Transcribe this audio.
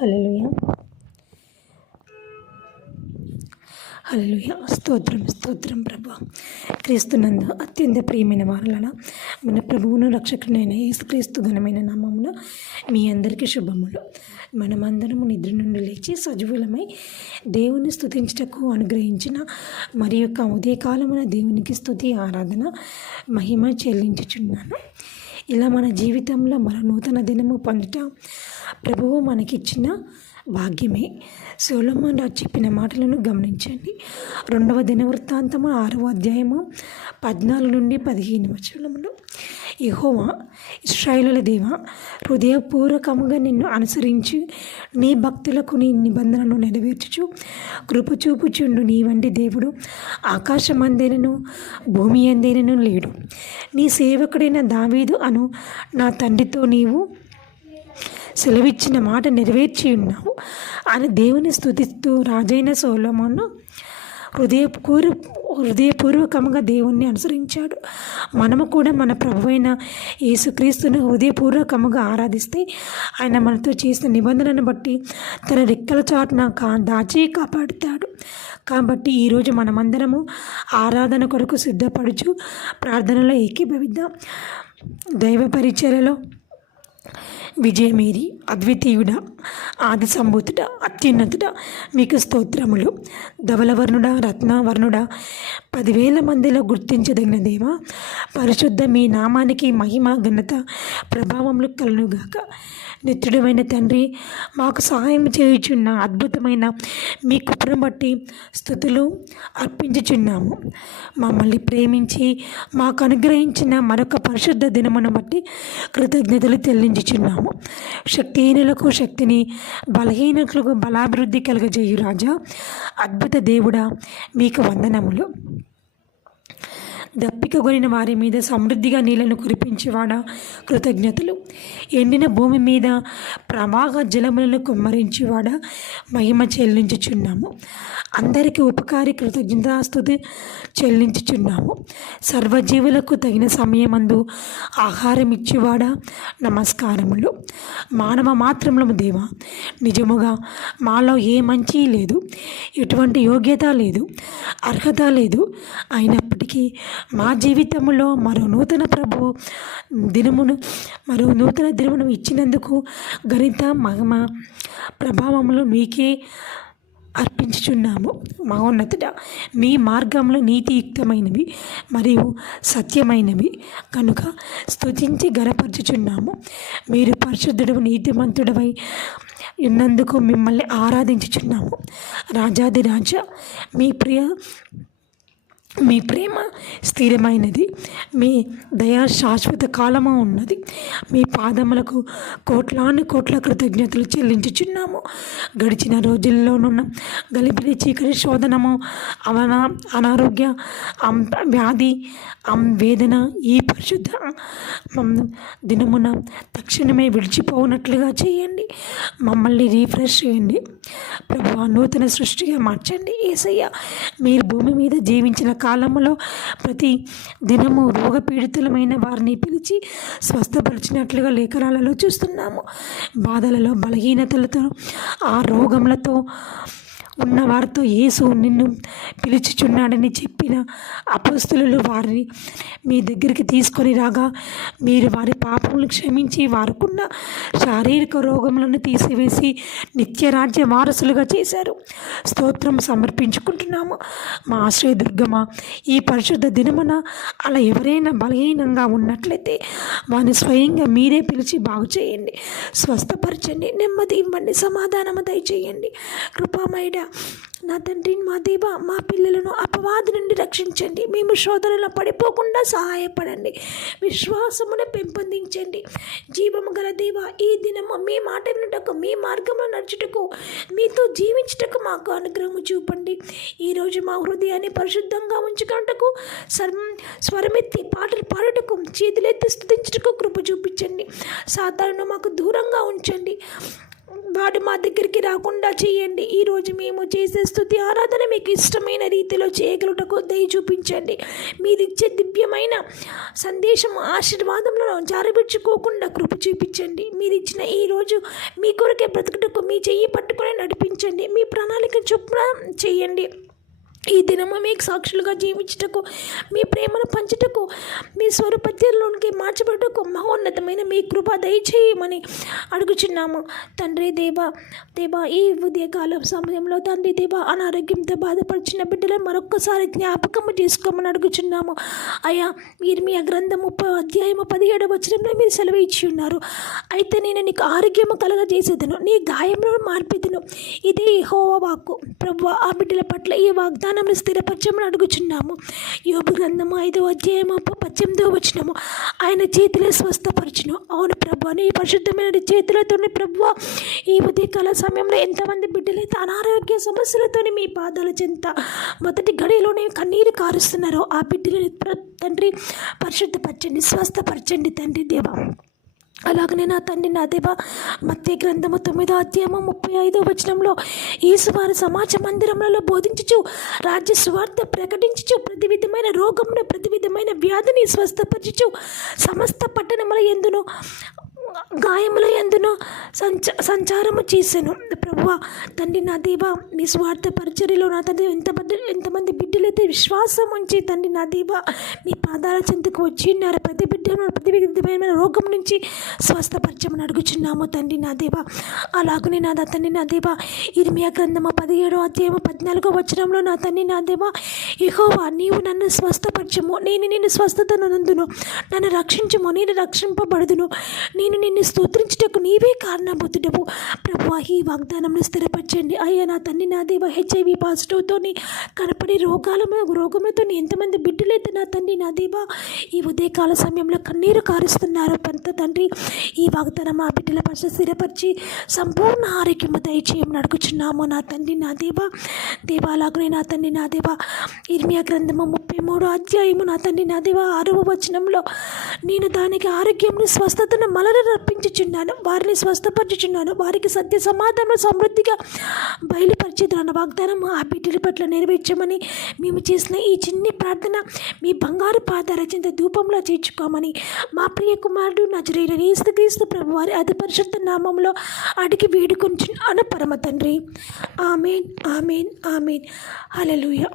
హల్లెలూయా హల్లెలూయా. స్తోత్రం స్తోత్రం ప్రభా. క్రీస్తునందు అత్యంత ప్రియమైన వారలారా, మన ప్రభువును రక్షకుడైన యేసుక్రీస్తు ఘనమైన నామమున మీ అందరికీ శుభములు. మనమందరము నిద్ర నుండి లేచి సజీవులమై దేవుని స్తుతించుటకు అనుగ్రహించిన మరి యొక్క ఉదయకాలమున దేవునికి స్తుతి ఆరాధన మహిమ చెల్లించుచున్నాను. ఇలా మన జీవితంలో మన నూతన దినము పొందుట ప్రభువు మనకిచ్చిన భాగ్యమే. సొలొమోను రాజు చెప్పిన మాటలను గమనించండి. 2వ దినవృత్తాంతము 6వ అధ్యాయము 14 నుండి 15 వచనములు. యెహోవా ఇశ్రాయేలుల దేవా, హృదయపూర్వకముగా నిన్ను అనుసరించి నీ భక్తులకు నీ నిబంధనను నెరవేర్చుచు కృప చూపుచుండు నీ వంటి దేవుడు ఆకాశమందైనను భూమి అందైనను లేడు. నీ సేవకుడైన దావీదు అను నా తండ్రితో నీవు సెలవిచ్చిన మాట నెరవేర్చి ఉన్నావు అని దేవుని స్తుతిస్తూ రాజైన సొలొమోను హృదయపూర్వకంగా దేవుణ్ణి అనుసరించాడు. మనము కూడా మన ప్రభువైన యేసుక్రీస్తును హృదయపూర్వకముగా ఆరాధిస్తే ఆయన మనతో చేసిన నిబంధనను బట్టి తన రెక్కల చాటున దాచి కాపాడుతాడు. కాబట్టి ఈరోజు మనమందరము ఆరాధన కొరకు సిద్ధపడుచు ప్రార్థనలో ఏకీభవిద్దాం. దైవ పరిచర్యలో విజయమేరి అద్వితీయుడ, ఆది సంభూతుడ, అత్యున్నతుడ, మీకు స్తోత్రములు. ధవలవర్ణుడా, రత్నవర్ణుడా, 10,000 మందిలో గుర్తించదగిన దేవా, పరిశుద్ధ మీ నామానికి మహిమ ఘనత ప్రభావములు కలుగుగాక. నిత్యుడమైన తండ్రి, మాకు సహాయం చేయుచున్న అద్భుతమైన మీ కృపను బట్టి స్తుతులు అర్పించుచున్నాము. మమ్మల్ని ప్రేమించి మాకు అనుగ్రహించిన మరొక పరిశుద్ధ దినమును బట్టి కృతజ్ఞతలు చెల్లించుచున్నాము. శక్తిహీనులకు శక్తిని, బలహీనులకు బలాభివృద్ధి కలుగజేయు రాజా, అద్భుత దేవుడా, మీకు వందనములు. దప్పిక కొనిన వారి మీద సమృద్ధిగా నీళ్లను కురిపించేవాడా, కృతజ్ఞతలు. ఎండిన భూమి మీద ప్రవాహ జలములను కుమ్మరించేవాడా, మహిమ చెల్లించుచున్నాము. అందరికీ ఉపకారి కృతజ్ఞతాస్తుతి చెల్లించుచున్నాము. సర్వజీవులకు తగిన సమయమందు ఆహారం ఇచ్చేవాడా, నమస్కారములు. మానవ మాత్రములము దేవా, నిజముగా మాలో ఏ మంచి లేదు, ఎటువంటి యోగ్యత లేదు, అర్హత లేదు. అయినప్పటికీ మా జీవితంలో మరో నూతన దినమును ఇచ్చినందుకు ఘనత మహిమ ప్రభావములు మీకే అర్పించుచున్నాము. మహోన్నతుడ, మీ మార్గంలో నీతియుక్తమైనవి మరియు సత్యమైనవి కనుక స్తుతించి గణపరచుచున్నాము. మీరు పరిశుద్ధుడు, నీతిమంతుడవై ఉన్నందుకు మిమ్మల్ని ఆరాధించుచున్నాము. రాజాది రాజా, మీ ప్రేమ స్థిరమైనది, మీ దయా శాశ్వత కాలము ఉన్నది. మీ పాదములకు కోట్ల కృతజ్ఞతలు చెల్లించుచున్నాము. గడిచిన రోజుల్లోనున్న గలిబిలి, చీకటి, శోధనము, అనారోగ్య, వ్యాధి, వేదన ఈ పరిశుద్ధ దినమున తక్షణమే విడిచిపోనట్లుగా చేయండి. మమ్మల్ని రీఫ్రెష్ చేయండి ప్రభువా, నూతన సృష్టిగా మార్చండి. యేసయ్య, మీరు భూమి మీద జీవించిన కాలంలో ప్రతి దినము రోగపీడితులమైన వారిని పిలిచి స్వస్థపరిచినట్లుగా లేఖనాలలో చూస్తున్నాము. బాధలలో, బలహీనతలతో, ఆ రోగములతో ఉన్న వారితో యేసు నిన్ను పిలుచుచున్నాడని చెప్పిన అపోస్తలులు వారిని మీ దగ్గరికి తీసుకొని రాగా, మీరు వారి పాపములను క్షమించి వారికున్న శారీరక రోగములను తీసివేసి నిత్యరాజ్య వారసులుగా చేశారు. స్తోత్రం సమర్పించుకుంటున్నాము. మా ఆశ్రయదుర్గమా, ఈ పరిశుద్ధ దినమున అలా ఎవరైనా బలహీనంగా ఉన్నట్లయితే వారిని స్వయంగా మీరే పిలిచి బాగు చేయండి, స్వస్థపరచండి, నెమ్మది ఇవ్వండి, సమాధానము దయచేయండి. కృపామయుడ నా తండ్రి, మా దేవ, మా పిల్లలను అపవాది నుండి రక్షించండి. మేము శోధనలో పడిపోకుండా సహాయపడండి, విశ్వాసమును పెంపొందించండి. జీవము గల దేవ, ఈ దినము మీ మాట వినుటకు, మీ మార్గంలో నడుచుటకు, మీతో జీవించుటకు మాకు అనుగ్రహము చూపండి. ఈరోజు మా హృదయాన్ని పరిశుద్ధంగా ఉంచుకున్నటకు, స్వరమెత్తి పాటలు పాడుటకు, చేతులెత్తి స్తుతించుటకు కృప చూపించండి. సాతానును మాకు దూరంగా ఉంచండి. వాడు మా దగ్గరికి రాకుండా చేయండి. ఈరోజు మేము చేసే స్తుతి ఆరాధన మీకు ఇష్టమైన రీతిలో చేయగలుగుటకు దయ చూపించండి. మీరిచ్చే దివ్యమైన సందేశం ఆశీర్వాదంలో జారవిడ్చుకోకుండా కృప చూపించండి. మీరిచ్చిన ఈరోజు మీ కొరకే బ్రతుకుటకు మీ చెయ్యి పట్టుకొని నడిపించండి. మీ ప్రణాళిక చొప్పున చేయండి. ఈ దినము మీకు సాక్షులుగా జీవించుటకు, మీ ప్రేమను పంచుటకు, మీ స్వరూపత్యంలోనికి మార్చబడుటకు మహోన్నతమైన మీ కృప దయచేయమని అడుగుచున్నాము. తండ్రి దేవా ఈ ఉదయకాలం సమయంలో తండ్రి దేవా అనారోగ్యంతో బాధపడుచున్న బిడ్డలను మరొక్కసారి జ్ఞాపకము చేసుకోమని అడుగుచున్నాము. అయ్యా, మీరు మీ గ్రంథం 30:17 మీరు సెలవు ఇచ్చి ఉన్నారు. అయితే నేను నీకు ఆరోగ్యము కలగజేసేదను, నీ గాయములను మార్పెదను. ఇదే యెహోవా వాక్కు. ప్రభువా, ఆ బిడ్డల పట్ల ఈ వాగ్దానం స్థిరపరచమని అడుగుచున్నాము. యోబు గ్రంథము 5:18 ఆయన చేతిలో స్వస్థపరచును. అవును ప్రభువా, నీ పరిశుద్ధమైన చేతులతోని ప్రభువా, ఈ ఉదయకాల సమయంలో ఎంతమంది బిడ్డలైతే అనారోగ్య సమస్యలతోని మీ పాదాల చెంత మొదటి గడిలోనే కన్నీరు కారుస్తున్నారో ఆ బిడ్డలని తండ్రి పరిశుద్ధపరచండి, స్వస్థపరచండి తండ్రి దేవా. అలాగనే నా తండ్రి నా దేవా, మత్తయి గ్రంథము 9:35 యేసువారు సమాజ మందిరములలో బోధించుచు రాజ్య సువార్త ప్రకటించుచు ప్రతి విధమైన రోగమును ప్రతి విధమైన వ్యాధిని స్వస్థపరచుచు సమస్త పట్టణముల యందును గాయముల యందును సంచారము చేశాను. ప్రభువా తండ్రి నా దేవా, మీ స్వార్థ పరిచర్యలో నా తండ్రి ఎంతమంది బిడ్డలైతే విశ్వాసం ఉంచి తండ్రి నా దేవా మీ పాదాల చెంతకు వచ్చి ఉన్నారు. ప్రతి బిడ్డను ప్రతి విధమైన రోగం నుంచి స్వస్థపరచమని అడుగుచున్నాము తండ్రి నా దేవా. అలాగనే నా తండ్రి నా దేవా, ఇర్మియా గ్రంథము 17:14 నా తండ్రి నా దేవా, యెహోవా నీవు నన్ను స్వస్థపరచము, నేను నిన్ను స్వస్థతను నందును, నన్ను రక్షించము, నేను రక్షింపబడుదును, నేను నిన్ను స్తోత్రించుటకు నీవే కారణభూతుడవు. ప్రభువా, ఈ వాగ్దానంను స్థిరపరచండి. అయ్యా నా తండ్రి నా దేవా, HIV పాజిటివ్తో కనపడే రోగములతో ఎంతమంది బిడ్డలైతే నా తండ్రి నా దేవా ఈ ఉదయకాల సమయంలో కన్నీరు కారుస్తున్నారు తండ్రి, ఈ వాగ్దానం ఆ బిడ్డల పట్ల స్థిరపరిచి సంపూర్ణ ఆరోగ్యము దయచేయమని అడుగుచున్నాము నా తండ్రి నా దేవా. దేవాలాగునే నా తండ్రి నా దేవా, ఇర్మియా గ్రంథము 33 నా తండ్రి నా దేవా 6 నేను దానికి ఆరోగ్యమును స్వస్థతను మలన రప్పించుచున్నాను, వారిని స్వస్థపరచుచున్నాను, వారికి సత్య సమాధానం సమృద్ధిగా బయలుపరిచేదన్న వాగ్దానం ఆ బిడ్డల పట్ల నెరవేర్చమని మేము చేసిన ఈ చిన్ని ప్రార్థన మీ బంగారు పాదాల చెంత ధూపంలో చేర్చుకోమని మా ప్రియ కుమారుడు నజరేయుడైన యేసుక్రీస్తు ప్రభువారి అతి పరిశుద్ధ నామములో అడిగి వేడుకొంచున్నాను పరమ తండ్రి. ఆమేన్, ఆమేన్, ఆమేన్. హల్లెలూయా.